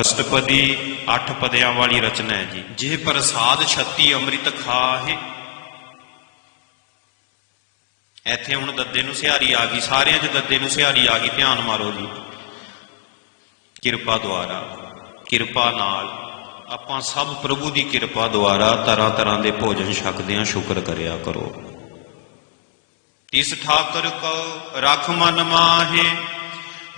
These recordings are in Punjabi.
ਅਸ਼ਟਪਦੀ ਅੱਠ ਪਦਿਆਂ ਵਾਲੀ ਰਚਨਾ ਹੈ ਜੀ। ਜੇ ਪ੍ਰਸਾਦ ਛੱਤੀ ਅੰਮ੍ਰਿਤ ਖਾਹੇ। ਇੱਥੇ ਹੁਣ ਦੱਦੇ ਨੂੰ ਸਿਹਾਰੀ ਆ ਗਈ। ਸਾਰਿਆਂ 'ਚ ਦੱਦੇ ਨੂੰ ਸਿਹਾਰੀ ਆ ਗਈ। ਧਿਆਨ ਮਾਰੋ ਜੀ। ਕਿਰਪਾ ਦੁਆਰਾ, ਕਿਰਪਾ ਨਾਲ ਆਪਾਂ ਸਭ ਪ੍ਰਭੂ ਦੀ ਕਿਰਪਾ ਦੁਆਰਾ ਤਰ੍ਹਾਂ ਤਰ੍ਹਾਂ ਦੇ ਭੋਜਨ ਛਕਦੇ ਹਾਂ ਸ਼ੁਕਰ ਕਰਿਆ ਕਰੋ। ਤਿਸ ਠਾਕਰ ਕੋ ਰਖ ਮਨ ਮਾਹੇ।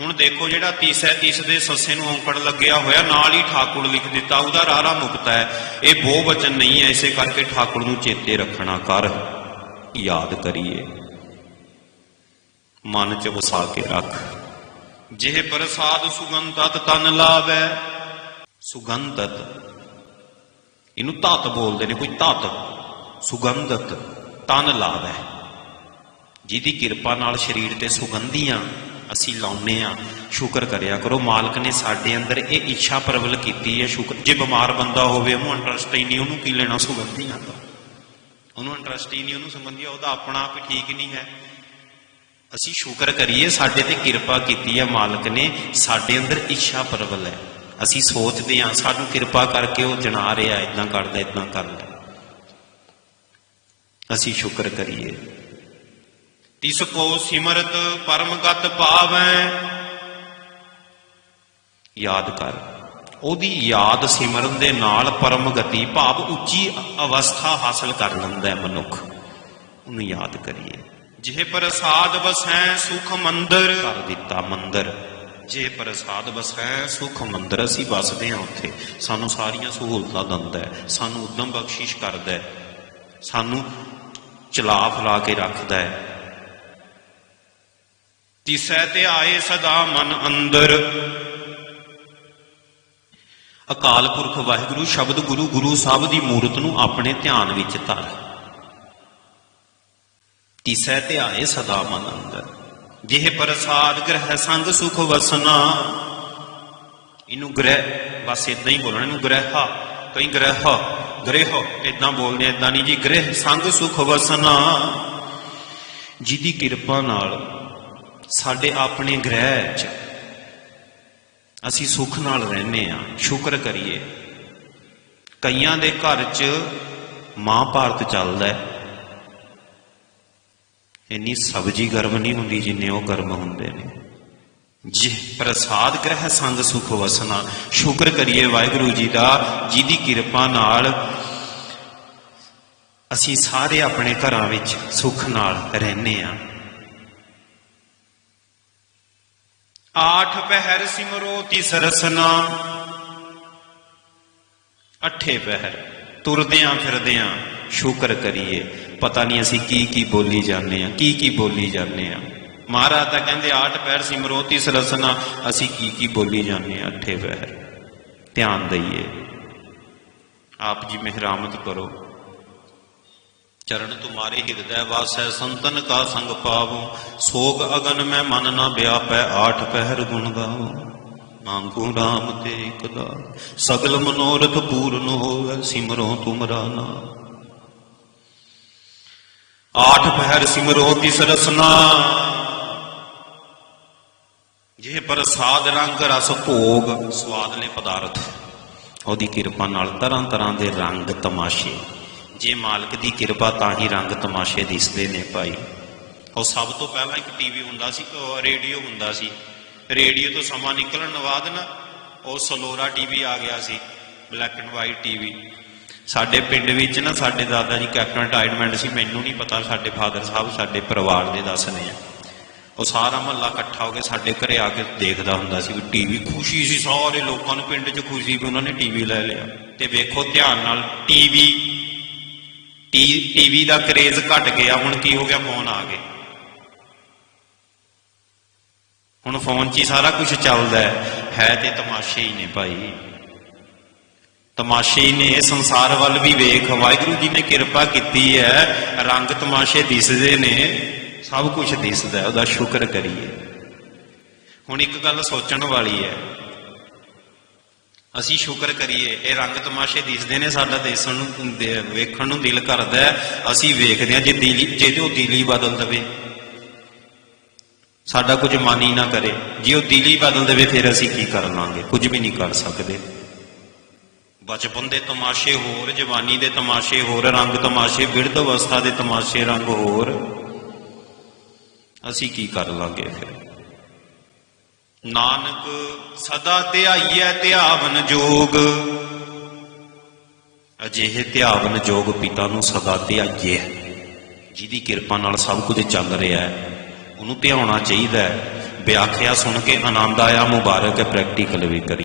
ਹੁਣ ਦੇਖੋ ਜਿਹੜਾ ਤੀਸ ਤੀਸ ਦੇ ਸੱਸੇ ਨੂੰ ਔਂਕੜ ਲੱਗਿਆ ਹੋਇਆ, ਨਾਲ ਹੀ ਠਾਕੁਰ ਲਿਖ ਦਿੱਤਾ, ਉਹਦਾ ਰਾਰਾ ਮੁਕਤਾ ਹੈ। ਇਹ ਬਹੁ ਵਚਨ ਨਹੀਂ ਹੈ, ਇਸੇ ਕਰਕੇ ਠਾਕੁਰ ਨੂੰ ਚੇਤੇ ਰੱਖਣਾ ਕਰ, ਯਾਦ ਕਰੀਏ। ਮਨ ਚ ਵਸਾ ਕੇ ਰੱਖ। ਜਿਹ ਪ੍ਰਸਾਦ ਸੁਗੰਧਤ ਤਨ ਲਾਵੈ, ਸੁਗੰਧਤ। ਇਹਨੂੰ ਧਾਤ ਬੋਲਦੇ ਨੇ, ਕੋਈ ਧਾਤ। ਸੁਗੰਧਤ ਤਨ ਲਾਵੈ। ਜਿਹਦੀ ਕਿਰਪਾ ਨਾਲ ਸਰੀਰ ਤੇ ਸੁਗੰਧੀਆਂ ਅਸੀਂ ਲਾਉਨੇ ਆ ਸ਼ੁਕਰ ਕਰਿਆ ਕਰੋ, ਮਾਲਕ ਨੇ ਸਾਡੇ ਅੰਦਰ ਇਹ ਇੱਛਾ ਪ੍ਰਬਲ ਕੀਤੀ ਹੈ ਸ਼ੁਕਰ। ਜੇ ਬਿਮਾਰ ਬੰਦਾ ਹੋਵੇ, ਉਹਨੂੰ ਇੰਟਰਸਟ ਹੀ ਨਹੀਂ, ਉਹਨੂੰ ਕੀ ਲੈਣਾ ਸੁਗੰਧੀਆਂ ਦਾ ਉਹਨੂੰ ਇੰਟਰਸਟ ਹੀ ਨਹੀਂ, ਉਹਨੂੰ ਸੁਗੰਧੀਆਂ ਉਹਦਾ ਆਪਣਾ ਆਪ ਹੀ ਠੀਕ ਨਹੀਂ ਹੈ। ਅਸੀਂ ਸ਼ੁਕਰ ਕਰੀਏ, ਸਾਡੇ ਤੇ ਕਿਰਪਾ ਕੀਤੀ ਹੈ ਮਾਲਕ ਨੇ, ਸਾਡੇ ਅੰਦਰ ਇੱਛਾ ਪ੍ਰਬਲ ਹੈ। ਅਸੀਂ ਸੋਚਦੇ ਹਾਂ, ਸਾਨੂੰ ਕਿਰਪਾ ਕਰਕੇ ਉਹ ਜਣਾ ਰਿਹਾ ਇਦਾਂ ਕਰਦਾ ਇਦਾਂ ਕਰਦਾ। ਅਸੀਂ ਸ਼ੁਕਰ ਕਰੀਏ। ਤਿਸ ਕੋ ਸਿਮਰਤ ਪਰਮਗਤ ਪਾਵੈ। ਯਾਦ ਕਰ, ਉਹਦੀ ਯਾਦ ਸਿਮਰਨ ਦੇ ਨਾਲ ਪਰਮ ਗਤੀ ਭਾਵ ਉੱਚੀ ਅਵਸਥਾ ਹਾਸਲ ਕਰ ਲੈਂਦਾ ਹੈ ਮਨੁੱਖ। ਉਹਨੂੰ ਯਾਦ ਕਰੀਏ। ਜਿਹ ਪ੍ਰਸਾਦ ਵਸੈ ਸੁਖ ਮੰਦਰ। ਕਰ ਦਿੱਤਾ ਮੰਦਰ। ਜੇ ਪ੍ਰਸਾਦ ਵਸੈ ਸੁਖ ਮੰਦਰ, ਅਸੀਂ ਵਸਦੇ ਹਾਂ ਉੱਥੇ। ਸਾਨੂੰ ਸਾਰੀਆਂ ਸਹੂਲਤਾਂ ਦਿੰਦਾ ਹੈ। ਸਾਨੂੰ ਉਦਮ ਬਖਸ਼ਿਸ਼ ਕਰਦਾ ਹੈ। ਸਾਨੂੰ ਚਲਾ ਫਲਾ ਕੇ ਰੱਖਦਾ ਹੈ। ਤਿਸੈ ਤੇ ਆਏ ਸਦਾ ਮਨ ਅੰਦਰ। ਅਕਾਲ ਪੁਰਖ ਵਾਹਿਗੁਰੂ, ਸ਼ਬਦ ਗੁਰੂ ਗੁਰੂ ਸਾਹਿਬ ਦੀ ਮੂਰਤ ਨੂੰ ਆਪਣੇ ਧਿਆਨ ਵਿੱਚ ਧਰ। ਤਿਸੈ ਤੇ ਆਏ ਸਦਾ ਮਨ ਅੰਦਰ। ਜਿਹ ਪ੍ਰਸਾਦ ਗ੍ਰਹਿ ਸੰਗ ਸੁਖ ਵਸਨਾ। ਇਹਨੂੰ ਗ੍ਰਹਿ, ਬਸ ਇਦਾਂ ਹੀ ਬੋਲਣਾ, ਇਹਨੂੰ ਗ੍ਰਹਿ ਕਈ ਗ੍ਰਹਿ ਗ੍ਰਹਿ ਇਦਾਂ ਬੋਲਦੇ ਇਦਾਂ ਨਹੀਂ ਜੀ, ਗ੍ਰਹਿ ਸੰਗ ਸੁਖ ਵਸਨਾ। ਜਿਹਦੀ ਕਿਰਪਾ ਨਾਲ ਸਾਡੇ ਆਪਣੇ ਗ੍ਰਹਿ 'ਚ ਅਸੀਂ ਸੁੱਖ ਨਾਲ ਰਹਿੰਦੇ ਆ ਸ਼ੁਕਰ ਕਰੀਏ। ਕਈਆਂ ਦੇ ਘਰ 'ਚ ਮਹਾਭਾਰਤ ਚੱਲਦਾ ਹੈ। ਇੰਨੀ ਸਬਜੀ ਗਰਮ ਨਹੀਂ ਹੁੰਦੀ ਜਿੰਨੇ ਉਹ ਗਰਮ ਹੁੰਦੇ ਨੇ। ਜੇ ਪ੍ਰਸਾਦ ਗ੍ਰਹਿ ਸੰਗ ਸੁਖ ਵਸਨਾ, ਸ਼ੁਕਰ ਕਰੀਏ ਵਾਹਿਗੁਰੂ ਜੀ ਦਾ, ਜਿਹਦੀ ਕਿਰਪਾ ਨਾਲ ਅਸੀਂ ਸਾਰੇ ਆਪਣੇ ਘਰਾਂ ਵਿੱਚ ਸੁੱਖ ਨਾਲ ਰਹਿੰਦੇ ਆ ਆਠ ਪਹਿਰ ਸਿਮਰੋ ਤਿਸ ਰਸਨਾ ਅਠੇ ਪਹਿਰ ਤੁਰਦਿਆਂ ਫਿਰਦਿਆਂ ਸ਼ੁਕਰ ਕਰੀਏ ਪਤਾ ਨਹੀਂ ਅਸੀਂ ਕੀ ਕੀ ਬੋਲੀ ਜਾਂਦੇ ਆ ਕੀ ਕੀ ਬੋਲੀ ਜਾਂਦੇ ਆ ਮਹਾਰਾਜ ਤਾਂ ਕਹਿੰਦੇ ਆਠ ਪਹਿਰ ਸਿਮਰੋ ਤਿਸ ਰਸਨਾ ਅਸੀਂ ਕੀ ਕੀ ਬੋਲੀ ਜਾਂਦੇ ਆ ਅਠੇ ਪਹਿਰ ਧਿਆਨ ਦਈਏ ਆਪ ਜੀ ਮਿਹਰਾਮਤ ਕਰੋ ਚਰਨ ਤੁਮਾਰੇ ਹਿਰਦੈ ਵਾਸੈ, ਸੰਤਨ ਕਾ ਸੰਗ ਪਾਵੋ। ਸੋਗ ਅਗਨ ਮੈਂ ਮਨ ਨਾ ਵਿਆਪੈ, ਆਠ ਪਹਿਰ ਗੁਣ ਗਾਵੋ। ਮੰਗੂ ਰਾਮ ਤੇ ਇਕਦਾ ਸਗਲ ਮਨੋਰਥ ਪੂਰਨ ਹੋਵੇ, ਸਿਮਰੋ ਤੁਮਰਾ ਨਾਮ। ਆਠ ਪਹਿਰ ਸਿਮਰੋ ਤਿਸ ਰਸਨਾ ਜੇ ਪ੍ਰਸਾਦ ਰੰਗ ਰਸ ਭੋਗ ਸਵਾਦਲੇ ਪਦਾਰਥ। ਉਹਦੀ ਕਿਰਪਾ ਨਾਲ ਤਰ੍ਹਾਂ ਤਰ੍ਹਾਂ ਦੇ ਰੰਗ ਤਮਾਸ਼ੇ। ਜੇ ਮਾਲਕ ਦੀ ਕਿਰਪਾ ਤਾਂ ਹੀ ਰੰਗ ਤਮਾਸ਼ੇ ਦਿਸਦੇ ਨੇ ਭਾਈ। ਉਹ ਸਭ ਤੋਂ ਪਹਿਲਾਂ ਇੱਕ ਟੀਵੀ ਹੁੰਦਾ ਸੀ ਰੇਡੀਓ ਹੁੰਦਾ ਸੀ। ਰੇਡੀਓ ਤੋਂ ਸਮਾਂ ਨਿਕਲਣ ਬਾਅਦ ਨਾ ਉਹ ਸਲੋਰਾ ਟੀਵੀ ਆ ਗਿਆ ਸੀ ਬਲੈਕ ਐਂਡ ਵਾਈਟ ਟੀਵੀ ਸਾਡੇ ਪਿੰਡ ਵਿੱਚ ਨਾ ਸਾਡੇ ਦਾਦਾ ਜੀ ਕੈਪਟਨ ਰਿਟਾਇਰਮੈਂਟ ਸੀ, ਮੈਨੂੰ ਨਹੀਂ ਪਤਾ ਸਾਡੇ ਫਾਦਰ ਸਾਹਿਬ, ਸਾਡੇ ਪਰਿਵਾਰ ਦੇ ਦੱਸਦੇ ਆ। ਉਹ ਸਾਰਾ ਮਹੱਲਾ ਇਕੱਠਾ ਹੋ ਕੇ ਸਾਡੇ ਘਰੇ ਆ ਕੇ ਦੇਖਦਾ ਹੁੰਦਾ ਸੀ ਵੀ ਟੀਵੀ ਖੁਸ਼ੀ ਸੀ, ਸਾਰੇ ਲੋਕਾਂ ਨੂੰ ਪਿੰਡ 'ਚ ਖੁਸ਼ੀ ਵੀ ਉਹਨਾਂ ਨੇ ਟੀਵੀ ਲੈ ਲਿਆ। ਤੇ ਵੇਖੋ ਧਿਆਨ ਨਾਲ ਟੀਵੀ ਟੀਵੀ ਦਾ ਕਰੇਜ਼ ਘਟ ਗਿਆ, ਹੁਣ ਕੀ ਹੋ ਗਿਆ? ਫੋਨ ਆ ਗਏ। ਹੁਣ ਫੋਨ 'ਚ ਹੀ ਸਾਰਾ ਕੁਝ ਚੱਲਦਾ ਹੈ। ਹੈ ਤੇ ਤਮਾਸ਼ੇ ਹੀ ਨੇ ਭਾਈ। ਤਮਾਸ਼ੇ ਹੀ ਨੇ, ਇਹ ਸੰਸਾਰ ਵੱਲ ਵੀ ਵੇਖ। ਵਾਹਿਗੁਰੂ ਜੀ ਨੇ ਕਿਰਪਾ ਕੀਤੀ ਹੈ, ਰੰਗ ਤਮਾਸ਼ੇ ਦਿਸਦੇ ਨੇ, ਸਭ ਕੁਝ ਦਿਸਦਾ ਉਹਦਾ ਸ਼ੁਕਰ ਕਰੀਏ। ਹੁਣ ਇੱਕ ਗੱਲ ਸੋਚਣ ਵਾਲੀ ਹੈ ਅਸੀਂ ਸ਼ੁਕਰ ਕਰੀਏ, ਇਹ ਰੰਗ ਤਮਾਸ਼ੇ ਦਿਸਦੇ ਨੇ, ਸਾਡਾ ਦੇਸਣ ਨੂੰ ਵੇਖਣ ਨੂੰ ਦਿਲ ਕਰਦਾ ਅਸੀਂ ਵੇਖਦੇ ਹਾਂ ਜੇ ਦਿਲ, ਜੇ ਤੇ ਉਹ ਦਿਲ ਬਦਲ ਦਵੇ। ਸਾਡਾ ਕੁਝ ਮਨ ਹੀ ਨਾ ਕਰੇ। ਜੇ ਉਹ ਦਿਲ ਬਦਲ ਦੇਵੇ, ਫਿਰ ਅਸੀਂ ਕੀ ਕਰ ਲਾਂਗੇ? ਕੁਝ ਵੀ ਨਹੀਂ ਕਰ ਸਕਦੇ। ਬਚਪਨ ਦੇ ਤਮਾਸ਼ੇ ਹੋਰ, ਜਵਾਨੀ ਦੇ ਤਮਾਸ਼ੇ ਹੋਰ, ਰੰਗ ਤਮਾਸ਼ੇ, ਬਿਰਧ ਅਵਸਥਾ ਦੇ ਤਮਾਸ਼ੇ ਰੰਗ ਹੋਰ। ਅਸੀਂ ਕੀ ਕਰ ਲਾਂਗੇ ਫਿਰ? ਨਾਨਕ ਸਦਾ ਧਿਆਈਐ ਧਿਆਵਨ ਜੋਗ। ਅਜਿਹੇ ਧਿਆਵਨ ਜੋਗ ਪਿਤਾ ਨੂੰ ਸਦਾ ਧਿਆਈਏ ਜਿਹਦੀ ਕਿਰਪਾ ਨਾਲ ਸਭ ਕੁਝ ਚੱਲ ਰਿਹਾ ਹੈ। ਉਹਨੂੰ ਧਿਆਉਣਾ ਚਾਹੀਦਾ ਹੈ। ਵਿਆਖਿਆ ਸੁਣ ਕੇ ਆਨੰਦ ਆਇਆ ਮੁਬਾਰਕ ਹੈ ਪ੍ਰੈਕਟੀਕਲ ਵੀ ਕਰੀ।